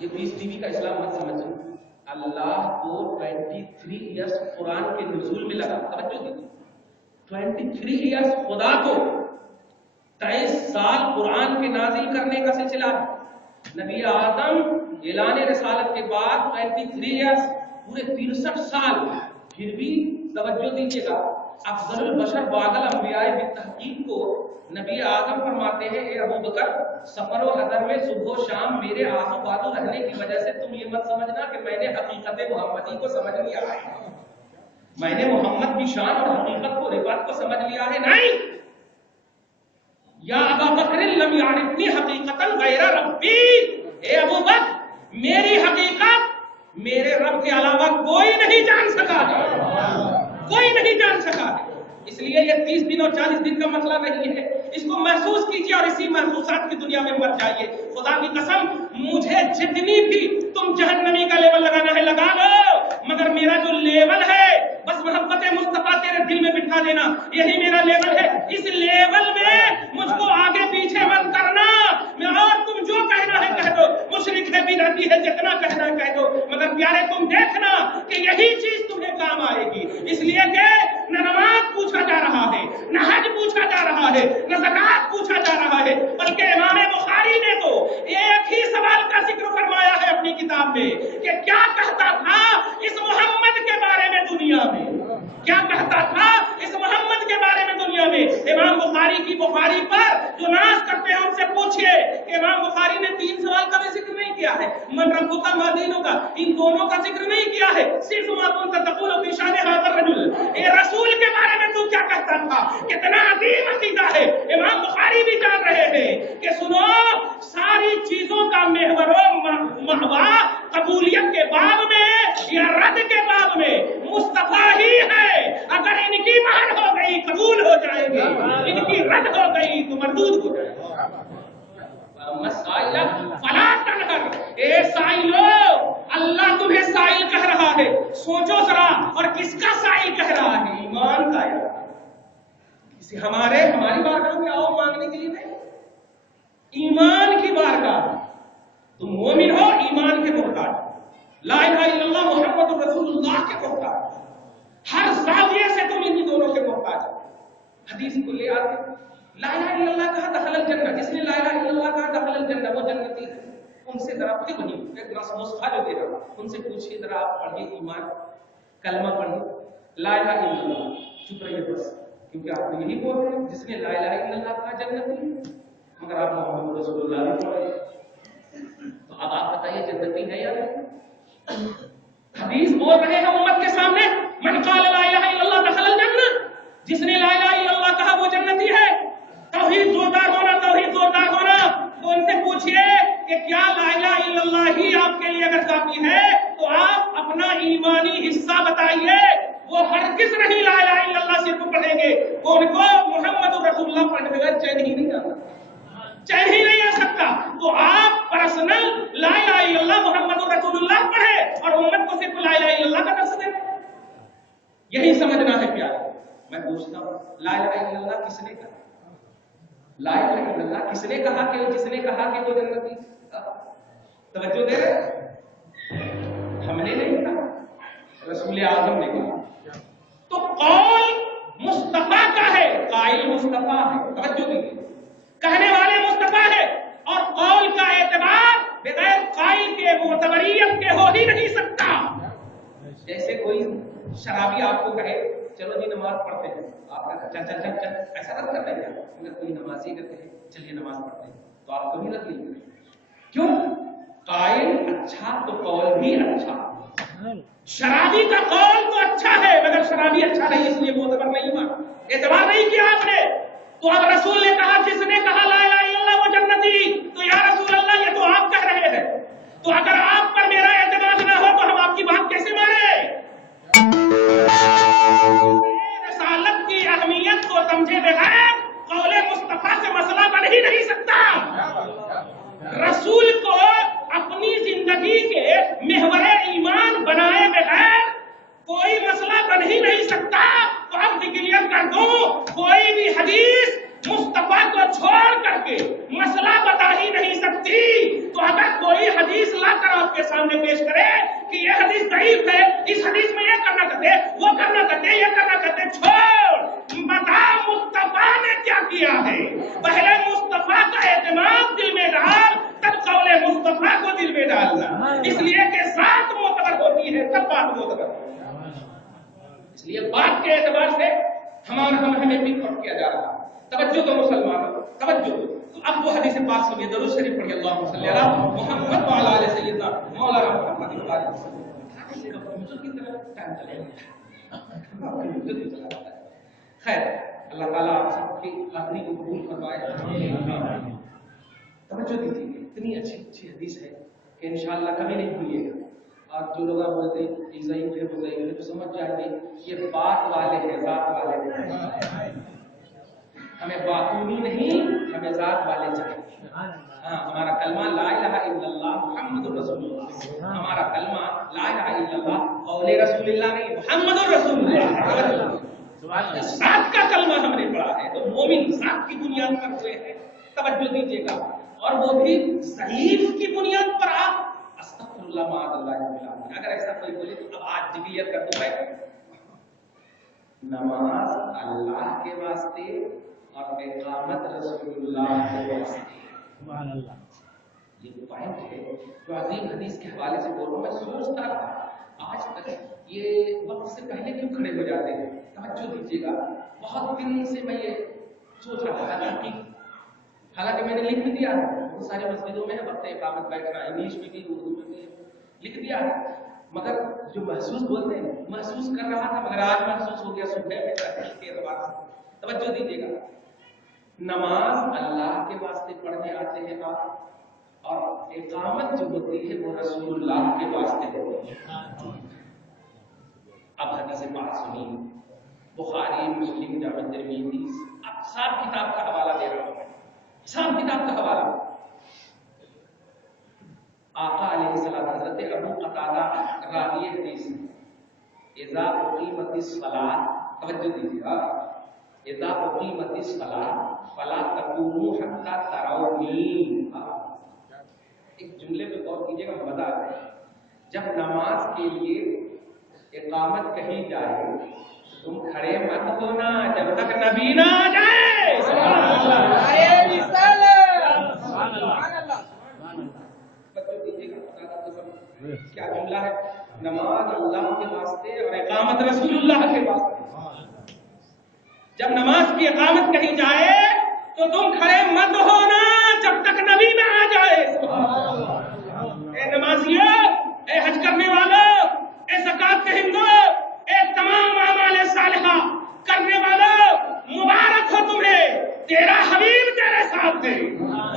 یہ 20 T V کا اسلام مت سمجھیں. اللہ کو 23 ایئرس قرآن کے نزول میں لگا. توجہ دیجیے, 23 ایئرس خدا کو 23 سال قرآن کے نازل کرنے کا سلسلہ ہے. نبی آدم اعلان رسالت کے بعد 23 ایئرس, پورے 63 سال. پھر بھی توجہ دیجیے گا, افضل البشر بعد الانبیاء بالتحقیق کو نبی آدم فرماتے ہیں, اے ابو بکر, سفر و حضر میں صبح و شام میرے آزو بازو رہنے کی وجہ سے تم یہ مت سمجھنا کہ میں نے حقیقت محمدی کو سمجھ لیا ہے, میں نے محمد کی شان اور حقیقت کو رفعت کو سمجھ لیا ہے. نہیں, یا ابا بکر لم یعرفنی حقیقتا غیر ربی, اے ابو بکر میری حقیقت میرے رب کے علاوہ کوئی نہیں جان سکا ہے, کوئی نہیں جان سکا ہے. اس لیے یہ 30 دن اور 40 دن کا مسئلہ نہیں ہے, اس کو محسوس کیجیے اور اسی محسوسات کی دنیا میں مر جائیے. خدا کی قسم, مجھے جتنی بھی تم جہنمی کا لیول لگانا ہے لگا لو, مگر میرا جو لیول ہے بس محبت مصطفیٰ تیرے دل میں بٹھا دینا, یہی میرا لیول ہے. اس لیول میں مجھ کو آگے پیچھے مت کرنا. اور تم جو کہنا ہے کہہ دو, مشرک ہے بدعتی ہے جتنا کہنا ہے کہہ دو, مگر پیارے تم دیکھنا کہ یہی چیز تمہیں کام آئے گی. اس لیے کہ نہ نماز پوچھا جا رہا ہے, نہ حج پوچھا جا رہا ہے, نہ زکات پوچھا جا رہا ہے, بلکہ امام بخاری نے تو ایک ہی سوال کا ذکر فرمایا ہے اپنی کتاب میں کہ کیا کہتا تھا اس محمد کے بارے میں دنیا میں, کیا کہتا تھا اس محمد کے بارے میں دنیا میں. امام بخاری کی بخاری پر جو ناز کرتے ہیں ان سے پوچھئے کہ امام بخاری نے 3 سوال کا بھی ذکر نہیں کیا ہے, من ربک کا ما دینک کا, ان دونوں کا ذکر نہیں کیا ہے, صرف ما كنت تقول فی شان هذا الرجل, اے رسول کے بارے میں تو کیا کہتا تھا. کتنا عظیم عقیدہ ہے. امام بخاری بھی جان رہے ہیں کہ سنو, ساری چیزوں کا محور و محور قبولیت کے باب میں یا رد کے باب میں مصطفیٰ ہی ہے. اگر ان کی مہر ہو گئی قبول ہو جائے گی, ان کی رد ہو گئی تو مردود ہو جائے گی. مسائل فلا تنہر, اے سائلو, اللہ تمہیں سائل کہہ رہا ہے. سوچو ذرا, اور کس کا سائل کہہ رہا ہے؟ ایمان کا. یار کسی ہماری بارگاہ میں آؤ مانگنے کے لیے نہیں, ایمان کی بارگاہ. تم مومن ہو, ایمان کے محتاج, لا الہ الا اللہ محمد رسول اللہ کے محتاج, ہر زاویے سے تم ان دونوں کے محتاج ہو. حدیث کو لے آتے, لا الہ الا اللہ کہا دخل الجنہ, جس نے لا الہ الا اللہ کہا دخل الجنہ, وہ جنتی ہے. ان سے ذرا پھر وہی ایک نسخہ جو دے رہا, ان سے پوچھیے ذرا, آپ پڑھیے ایمان, کلمہ پڑھیے, لا الہ الا اللہ, چپ رہیے بس, کیونکہ آپ نے یہی بول رہے ہیں جس نے لا الہ الا اللہ کہا جنتی, مگر آپ محمد رسول اللہ نہیں پڑھ رہے. تو اب آپ بتائیے جنتی ہے یا نہیں؟ حدیث بول رہے ہیں امت کے سامنے, من قال لا الہ الا اللہ دخل الجنہ, جس نے لا الہ الا اللہ کہا وہ جنتی ہے. توحید زوردار ہونا, توحید زوردار ہونا. تو ان سے پوچھئے کہ کیا لا الہ الا اللہ ہی آپ کے لیے اگر کافی ہے تو آپ اپنا ایمانی حصہ بتائیے. وہ ہرگز نہیں لا الہ الا اللہ صرف پڑھیں گے, ان کو محمد رسول اللہ پڑھنے بغیر چین ہی نہیں آتا, چین ہی نہیں آ سکتا. تو آپ پرسنل لا الہ الا اللہ محمد رسول اللہ پڑھیں اور امت کو صرف لا الہ الا اللہ کا درس دیں. یہی سمجھنا ہے پیارے. میں پوچھتا ہوں, لا الہ الا اللہ کس نے کہا؟ لا الہ الا اللہ کس نے کہا کہ جس نے کہا کہ وہ جنتی؟ توجہ دے رہے, ہم نے نہیں کہا, رسول اعظم نے کہا. تو قول مصطفیٰ کا ہے, قائل مصطفیٰ ہے. توجہ دیجیے, کہنے والے مصطفیٰ ہے, اور قول کا اعتبار بغیر قائل کے معتبریت کے ہو ہی نہیں سکتا. جیسے کوئی شرابی آپ کو کہے چلو جی نماز پڑھتے ہیں, آپ چل چل چل چل, ایسا رد کرتے ہیں. اگر کوئی نمازی کرتے ہیں چلیے نماز پڑھتے ہیں, تو آپ کو بھی رد نہیں کریں. کیوں؟ قائل اچھا تو قول بھی اچھا. شرابی کا قول تو اچھا ہے مگر شرابی اچھا نہیں, اس لیے معتبر نہیں ہوا, اعتبار نہیں کیا آپ نے. تو اب رسول نے کہا جس نے کہا لا الہ الا اللہ وہ جنتی, تو یا رسول اللہ یہ تو آپ کہہ رہے ہیں, تو اگر آپ پر میرا اعتماد نہ ہو تو ہم آپ کی بات کیسے مانیں؟ رسالت کی اہمیت کو سمجھے بغیر قول مصطفیٰ سے مسئلہ بن ہی نہیں سکتا. رسول کو اپنی زندگی کے محور ایمان بنائے بغیر کوئی مسئلہ بن ہی نہیں سکتا. تو اب کلیئر کر دوں, کوئی بھی حدیث مصطفیٰ کو چھوڑ کر ویڈیو پیش کرے کہ یہ حدیث ضعیف ہے، اس حدیث میں یہ کرنا کہتے، وہ کرنا کہتے، یہ کرنا کہتے، چھوڑ، بتا مصطفیٰ نے کیا کیا ہے، پہلے مصطفیٰ کا اعتماد دل میں ڈال، تب قول مصطفیٰ کو دل میں ڈالنا، اس لیے کہ ذات معتبر ہوتی ہے تب بات معتبر ہوتی ہے۔ اس لیے بات کے اعتبار سے ہمیں بھی فرق کیا جا رہا ہے۔ توجہ تو مسلمانوں، توجہ۔ تو اب وہ حدیث پاک سنیے، درود شریف پڑھیے، اللہم صلی علی محمد وعلی آل سیدنا مولانا محمد وعلی خیر، اللہ تعالیٰ آپ سب کی حاضری کو قبول فرمائے۔ توجہ دیجیے، اتنی اچھی حدیث ہے کہ انشاءاللہ کبھی نہیں بھولیے گا۔ اور جو لوگ بولتے ہیں یہ ضعیف ہے وہ ضعیف ہے، تو سمجھ جائیے یہ بات والے ہیں، ذات والے ہیں۔ ہمیں باطونی نہیں، ہمیں ذات والے چاہیے۔ ہاں، ہمارا کلمہ لا الہ الا اللہ محمد رسول اللہ، ہمارا کلمہ لا الہ الا اللہ قول رسول اللہ نہیں، محمد رسول اللہ۔ ذات کا کلمہ ہم نے پڑھا ہے، تو مومن ذات کی بنیاد پر ہوئے ہیں۔ توجہ دیجیے گا، اور وہ بھی ضعیف کی بنیاد پر۔ آپ استغفر اللہ معاذ اللہ، اگر ایسا کوئی بولے تو اب آج کلیئر کر دوں میں، نماز اللہ کے واسطے اور اقامت رسول اللہ کے واسطے۔ سبحان اللہ، یہ پوائنٹ ہے جو عظیم حدیث کے حوالے سے بول رہا ہوں۔ میں سوچتا تھا آج تک یہ وقت سے پہلے کیوں کھڑے ہو جاتے ہیں؟ توجہ دیجیے گا، بہت دن سے میں یہ سوچ رہا تھا، حالانکہ میں نے لکھ بھی دیا ہے، بہت سارے مسجدوں میں وقت اقامت بیٹھنا، انگلش میں بھی اردو میں بھی لکھ دیا ہے، مگر جو محسوس بولتے ہیں محسوس کر رہا تھا، مگر آج محسوس ہو گیا صبح میں تحقیق کے اعتبار سے۔ توجہ دیجیے گا، نماز اللہ کے واسطے پڑھنے آتے ہیں آپ، اور اقامت جو ہوتی ہے وہ رسول اللہ کے واسطے ہوتی ہے۔ اب حدیث پاک سنیے، بخاری، مسلم، جامع ترمذی، اب صاحب کتاب کا حوالہ دے رہا ہوں، صاحب کتاب کا حوالہ۔ آقا علیہ السلام، حضرت ابو قتادہ راوی حدیث، اذا اقیمت الصلاۃ، توجہ دیجیے، اذا اقیمت الصلاۃ فلا تقوموا حتى ترونی۔ ایک جملے پہ غور کیجیے گا، مزہ آتا ہے۔ جب نماز کے لیے اقامت کہی جائے تم کھڑے مت ہونا جب تک نبی نہ آ جائے۔ سبحان اللہ، کیا جملہ ہے، نماز اللہ کے واسطے اور اقامت رسول اللہ کے واسطے۔ جب نماز کی اقامت کہی جائے تو تم کھڑے مت ہونا جب تک نبی نہ آ جائے۔ اے نمازیوں، اے حج کرنے والوں، اے زکات کے ہندو، اے تمام اعمال صالحہ کرنے والوں، مبارک ہو تمہیں، تیرا حبیب تیرے ساتھ ہے،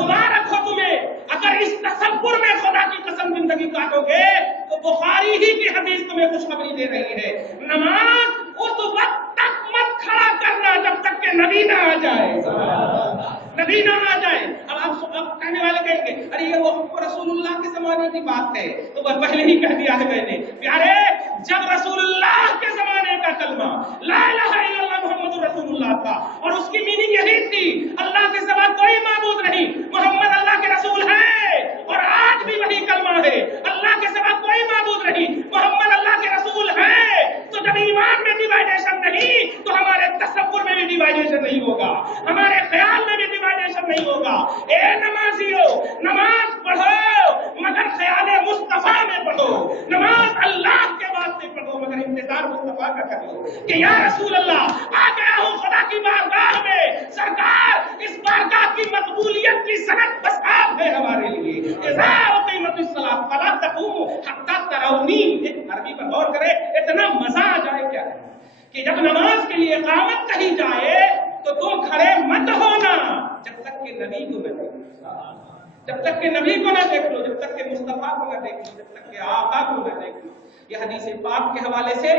مبارک ہو تمہیں۔ اگر اس تصور میں خدا کی قسم زندگی کاٹو گے تو بخاری ہی کی حدیث تمہیں خوشخبری دے رہی ہے، نماز اس وقت تک مت کھڑا کرنا جب تک کہ نبی نہ آ جائے، نبی نہ آ جائے۔ اب کہنے والے کہیں گے ارے یہ وہ رسول اللہ کے زمانے کی بات ہے، تو وہ پہلے ہی کہہ دیا ہے میں نے، پیارے، جب رسول اللہ کے زمانے کا کلمہ لا الہ الا اللہ محمد رسول اللہ تھا، اور اس کی میننگ یہی تھی اللہ کے سوا کوئی معبود نہیں، محمد اللہ کے رسول ہے، اور آج بھی وہی کلمہ ہے، اللہ کے سوا کوئی معبود نہیں، محمد اللہ کے رسول ہے، تو جب ایمان میں ڈیوائیڈیشن نہیں تو ہمارے تصور میں بھی ڈیوائیڈیشن نہیں ہوگا، ہمارے خیال میں بھی ڈیوائیڈیشن نہیں ہوگا۔ اے نمازیو، نماز پڑھو مگر خیال مصطفیٰ میں پڑھو، نماز اللہ کے واسطے پڑھو مگر انتظار مصطفیٰ کا کرو کہ یا رسول اللہ آ گیا ہوں خدا کی بارگاہ میں، سرکار اس بارگاہ کی مقبولیت کی سند بس آپ ہے ہمارے لیے۔ اذا اقیمت الصلاۃ فلا تقوموا حتى ترونی، عربی پر غور کرے، اتنا مزہ آ جائے کیا ہے کہ جب نماز کے لیے اقامت کہی جائے تو تم کھڑے مت ہونا جب تک کہ نبی کو نہ دیکھ لو، جب تک کہ نبی کو نہ دیکھ لو، جب تک کہ مصطفیٰ کو نہ دیکھ لو، جب تک کہ آقا کو نہ دیکھ لو۔ یہ حدیث پاک کے حوالے سے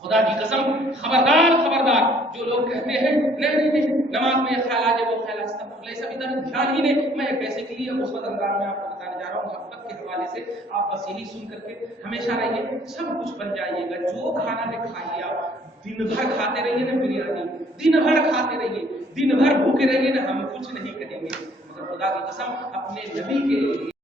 خدا کی قسم، خبردار خبردار جو لوگ کہتے ہیں نہیں نماز میں یہ خیال آ جائے وہ خیال ایسا بھی دھیان ہی نہیں، میں بیسیکلی مثبت انداز میں آپ کو بتانے جا رہا ہوں، محبت کے حوالے سے آپ بس یہی سن کر کے ہمیشہ رہیے، سب کچھ بن جائیے گا، جو کھانا بھی کھائیے، آپ دن بھر کھاتے رہیے نا بریانی، دن بھر کھاتے رہیے، دن بھر بھوکے رہیے نا، ہم کچھ نہیں کہیں گے، مگر خدا کی قسم اپنے نبی کے لیے